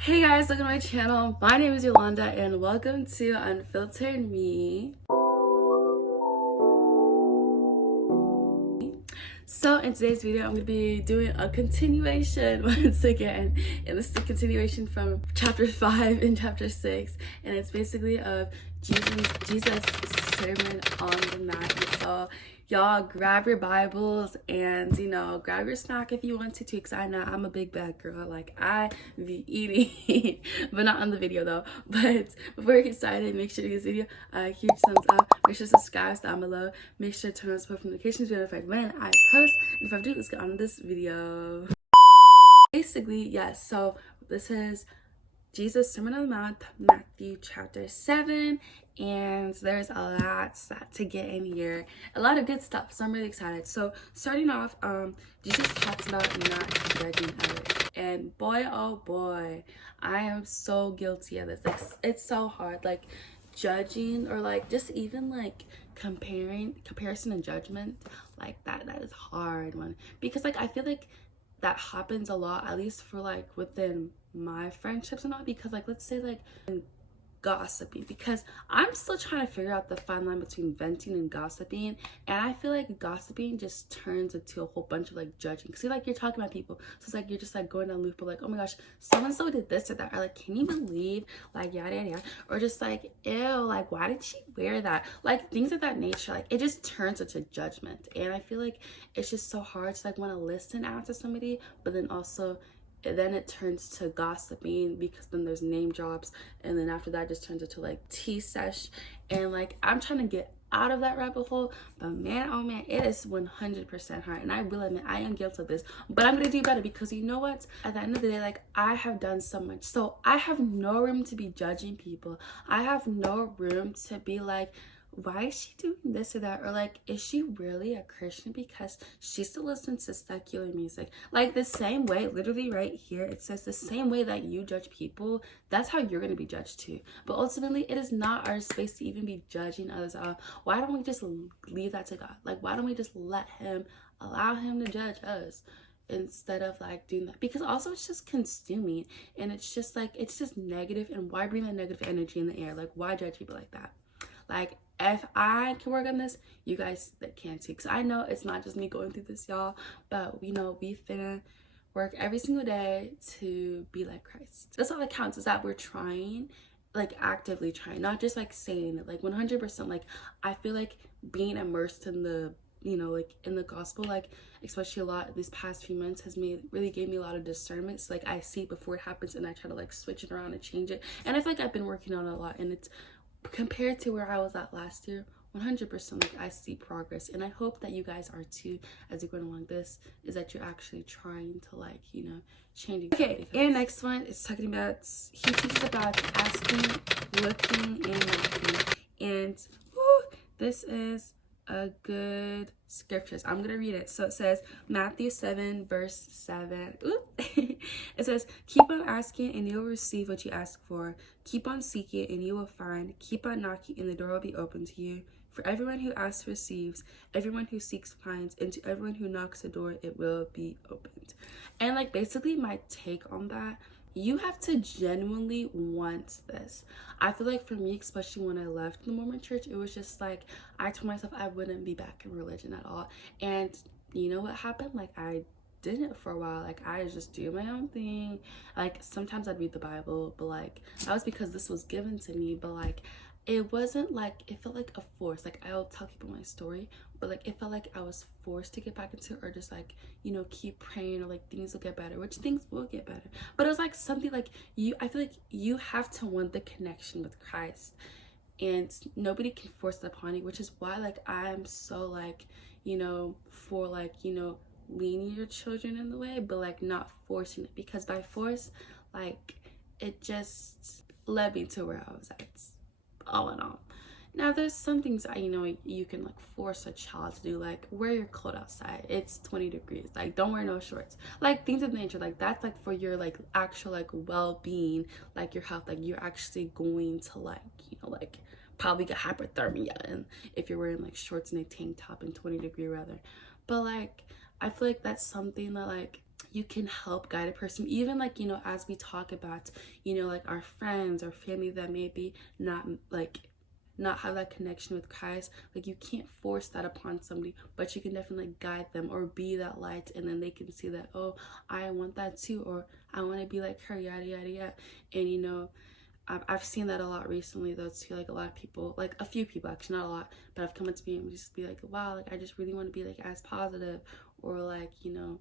Hey guys, welcome to my channel. My name is Yolanda and welcome to Unfiltered Me. So in today's video, I'm going to be doing a continuation once again. And this is a continuation from chapter 5 and chapter 6. And it's basically of Jesus' sermon on the Mount. So y'all grab your Bibles and, grab your snack if you want to too, because I know I'm a big bad girl. Like, I be eating, but not on the video though. But before we get started, make sure to give this video a huge thumbs up. Make sure to subscribe down below. Make sure to turn on post notifications to be notified when I post. And if I do, let's get on with this video. Basically, yes, so this is Jesus' Sermon on the Mount, Matthew chapter 7, and there's a lot to get in here. A lot of good stuff, so I'm really excited. So starting off, Jesus talks about not judging others. And boy, oh boy, I am so guilty of this. Like, it's so hard. Like, judging or like just even like comparison and judgment, like that is hard one, because like I feel like that happens a lot, at least for like within my friendships and all, because like let's say like gossiping, because I'm still trying to figure out the fine line between venting and gossiping, and I feel like gossiping just turns into a whole bunch of like judging. See, like you're talking about people, so it's like you're just like going down loop of like, oh my gosh, so did this or that, or like, can you believe, like yada yada yada, or just like, ew, like why did she wear that, like things of that nature. Like it just turns into judgment, and I feel like it's just so hard to like want to listen out to somebody, but then also then it turns to gossiping, because then there's name drops, and then after that just turns into like tea sesh, and like I'm trying to get out of that rabbit hole, but man, oh man, it is 100% hard. And I will admit I am guilty of this, but I'm gonna do better, because you know what, at the end of the day, like I have done so much, so I have no room to be judging people. I have no room to be like, why is she doing this or that, or like, is she really a Christian because she still listens to secular music? Like the same way, literally right here, it says the same way that you judge people, that's how you're going to be judged too. But ultimately, it is not our space to even be judging others. Why don't we just leave that to God? Like, why don't we just allow him to judge us, instead of like doing that? Because also it's just consuming, and it's just like, it's just negative. And why bring that negative energy in the air? Like, why judge people like that? Like, if I can work on this, you guys that can too. Because I know it's not just me going through this, y'all. But we finna work every single day to be like Christ. That's all that counts, is that we're trying, like actively trying, not just like saying it. Like 100%, like I feel like being immersed in the, like in the gospel, like especially a lot these past few months, has really gave me a lot of discernment. So like I see it before it happens, and I try to like switch it around and change it. And I feel like I've been working on it a lot, and it's compared to where I was at last year, 100%, like I see progress. And I hope that you guys are too, as you're going along this, is that you're actually trying to like, changing. Okay, and next one is talking about, he teaches about asking, looking, and knocking. And this is a good scriptures. I'm gonna read it. So it says Matthew 7 verse 7. It says, keep on asking and you'll receive what you ask for. Keep on seeking and you will find. Keep on knocking and the door will be open to you. For everyone who asks receives, everyone who seeks finds, and to everyone who knocks the door it will be opened. And like basically my take on that, you have to genuinely want this. I feel like for me, especially when I left the Mormon church, it was just like I told myself I wouldn't be back in religion at all. And you know what happened? Like I didn't for a while. Like I was just doing my own thing. Like sometimes I'd read the Bible, but like that was because this was given to me. But like it wasn't like, it felt like a force. Like I'll tell people my story, but like it felt like I was forced to get back into it, or just like, keep praying, or like things will get better, which things will get better. But it was like something like I feel like you have to want the connection with Christ, and nobody can force that upon you, which is why like I'm so like, for like, leaning your children in the way, but like not forcing it, because by force, like it just led me to where I was at, all in all. Now there's some things that you can like force a child to do, like wear your coat outside, it's 20 degrees, like don't wear no shorts, like things of nature. Like that's like for your like actual like well-being, like your health, like you're actually going to like like probably get hypothermia and if you're wearing like shorts and a tank top in 20-degree weather. But like I feel like that's something that like you can help guide a person, even like, you know, as we talk about, you know, like our friends or family that maybe not have that connection with Christ. Like, you can't force that upon somebody, but you can definitely guide them or be that light, and then they can see that, oh, I want that too, or I want to be like her, yada yada yada. And you know, I've seen that a lot recently though too. Like, a lot of people, like a few people, actually not a lot, but have come up to me and just be like, wow, like I just really want to be like as positive, or like, you know,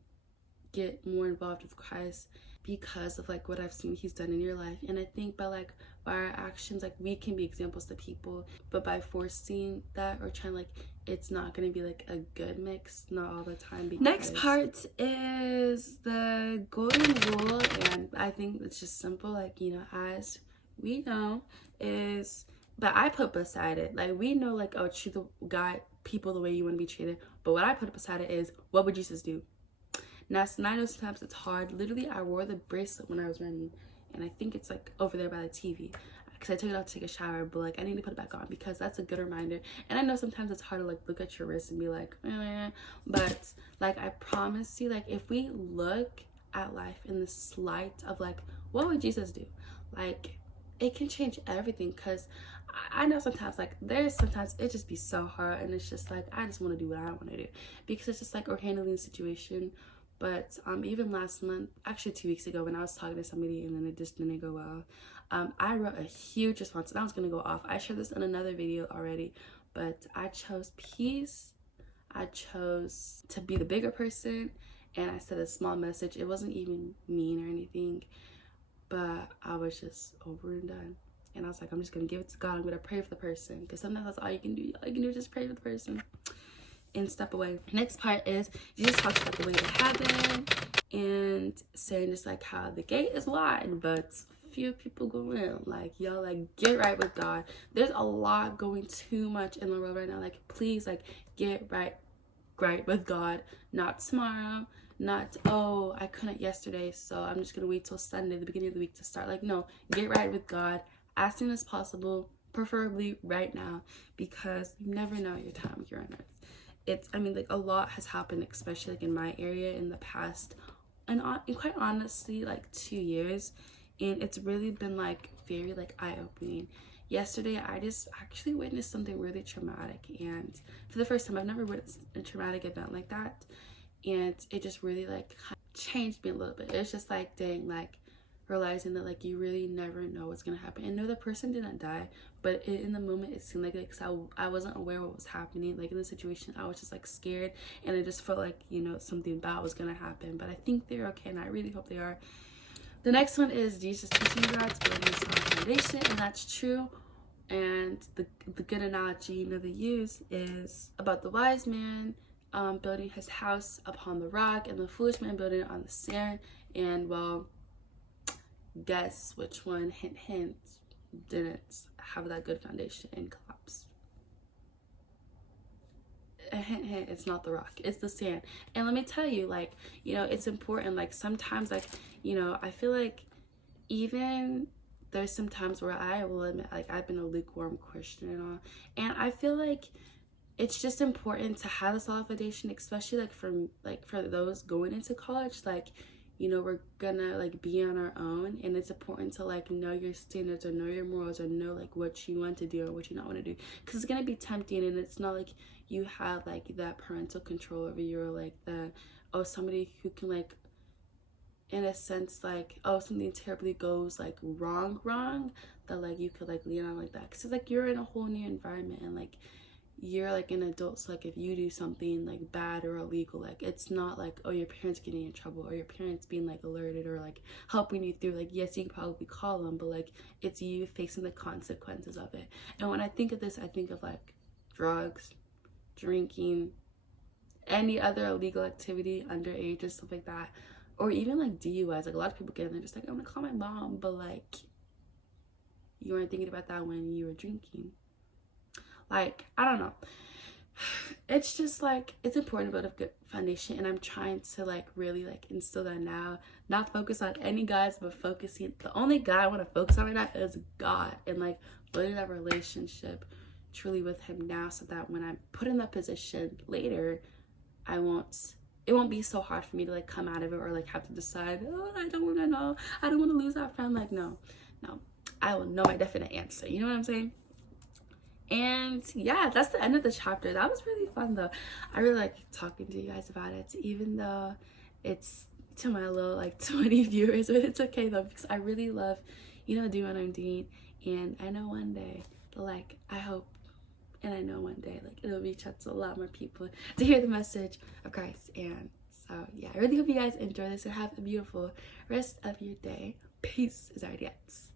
get more involved with Christ because of like what I've seen he's done in your life. And I think by our actions, like, we can be examples to people, but by forcing that or trying, like, it's not going to be like a good mix, not all the time. Next part is the golden rule, and I think it's just simple, like, you know, as we know, is, but I put beside it, like, we know, like, oh, treat the God, people the way you want to be treated, but what I put beside it is, what would Jesus do? Now, I know sometimes it's hard. Literally, I wore the bracelet when I was running, and I think it's like over there by the TV, because I took it out to take a shower, but like I need to put it back on because that's a good reminder. And I know sometimes it's hard to like look at your wrist and be like, but like, I promise you, like, if we look at life in this light of like, what would Jesus do? Like, it can change everything. Because I know sometimes, like, sometimes it just be so hard, and it's just like, I just want to do what I want to do, because it's just like we're handling the situation. But even last month, actually 2 weeks ago, when I was talking to somebody and then it just didn't go well, I wrote a huge response, and I was going to go off. I shared this in another video already, but I chose peace. I chose to be the bigger person, and I said a small message. It wasn't even mean or anything, but I was just over and done. And I was like, I'm just going to give it to God. I'm going to pray for the person, because sometimes that's all you can do. All you can do is just pray for the person and step away. Next part is Jesus talks about the way to heaven, and saying just like how the gate is wide, but few people go in. Like, y'all, like, get right with God. There's a lot going too much in the world right now. Like, please, like, get right with God. Not tomorrow, not, oh, I couldn't yesterday, so I'm just gonna wait till Sunday, the beginning of the week, to start. Like, no, get right with God as soon as possible, preferably right now, because you never know your time here on earth. I mean, like, a lot has happened, especially like in my area in the past, and quite honestly, like 2 years, and it's really been like very like eye-opening. Yesterday, I just actually witnessed something really traumatic, and for the first time, I've never witnessed a traumatic event like that, and it just really like changed me a little bit. It's just like, dang, like, realizing that like you really never know what's gonna happen. And no, the person didn't die, but in the moment it seemed like I wasn't aware what was happening. Like, in the situation, I was just like scared, and it just felt like, you know, something bad was gonna happen. But I think they're okay, and I really hope they are. The next one is Jesus teaching God's building a solid foundation, and that's true. And the good analogy, you know, they use is about the wise man building his house upon the rock, and the foolish man building it on the sand. And, well, guess which one, hint hint, didn't have that good foundation and collapsed. A hint hint, it's not the rock, it's the sand. And let me tell you, like, you know, it's important. Like, sometimes, like, you know, I feel like even there's some times where I will admit, like, I've been a lukewarm Christian and all, and I feel like it's just important to have a solid foundation, especially like for those going into college. Like, you know, we're gonna like be on our own, and it's important to like know your standards or know your morals or know like what you want to do or what you not want to do, because it's gonna be tempting, and it's not like you have like that parental control over you, or like that, oh, somebody who can like, in a sense, like, oh, something terribly goes like wrong, that like you could like lean on like that, because it's like you're in a whole new environment, and like you're like an adult. So like if you do something like bad or illegal, like it's not like, oh, your parents getting in trouble or your parents being like alerted or like helping you through. Like, yes, you could probably call them, but like it's you facing the consequences of it. And when I think of this, I think of like drugs, drinking, any other illegal activity, underage and stuff like that, or even like DUIs. Like, a lot of people get in there just like, I'm gonna call my mom, but like you weren't thinking about that when you were drinking. Like, I don't know. It's just like, it's important to build a good foundation, and I'm trying to like really like instill that now. Not focus on any guys, but focusing, the only guy I want to focus on right now is God, and like building that relationship truly with him now, so that when I'm put in that position later, I won't it won't be so hard for me to like come out of it or like have to decide, oh, I don't want to know, I don't want to lose that friend. Like, no, I will know my definite answer. You know what I'm saying? And yeah, that's the end of the chapter. That was really fun though. I really like talking to you guys about it, even though it's to my little like 20 viewers, but it's okay though, because I really love, you know, doing what I'm doing. And I know one day, like, I hope and I know one day, like, it'll reach out to a lot more people to hear the message of Christ. And so yeah, I really hope you guys enjoy this and have a beautiful rest of your day. Peace is our dance.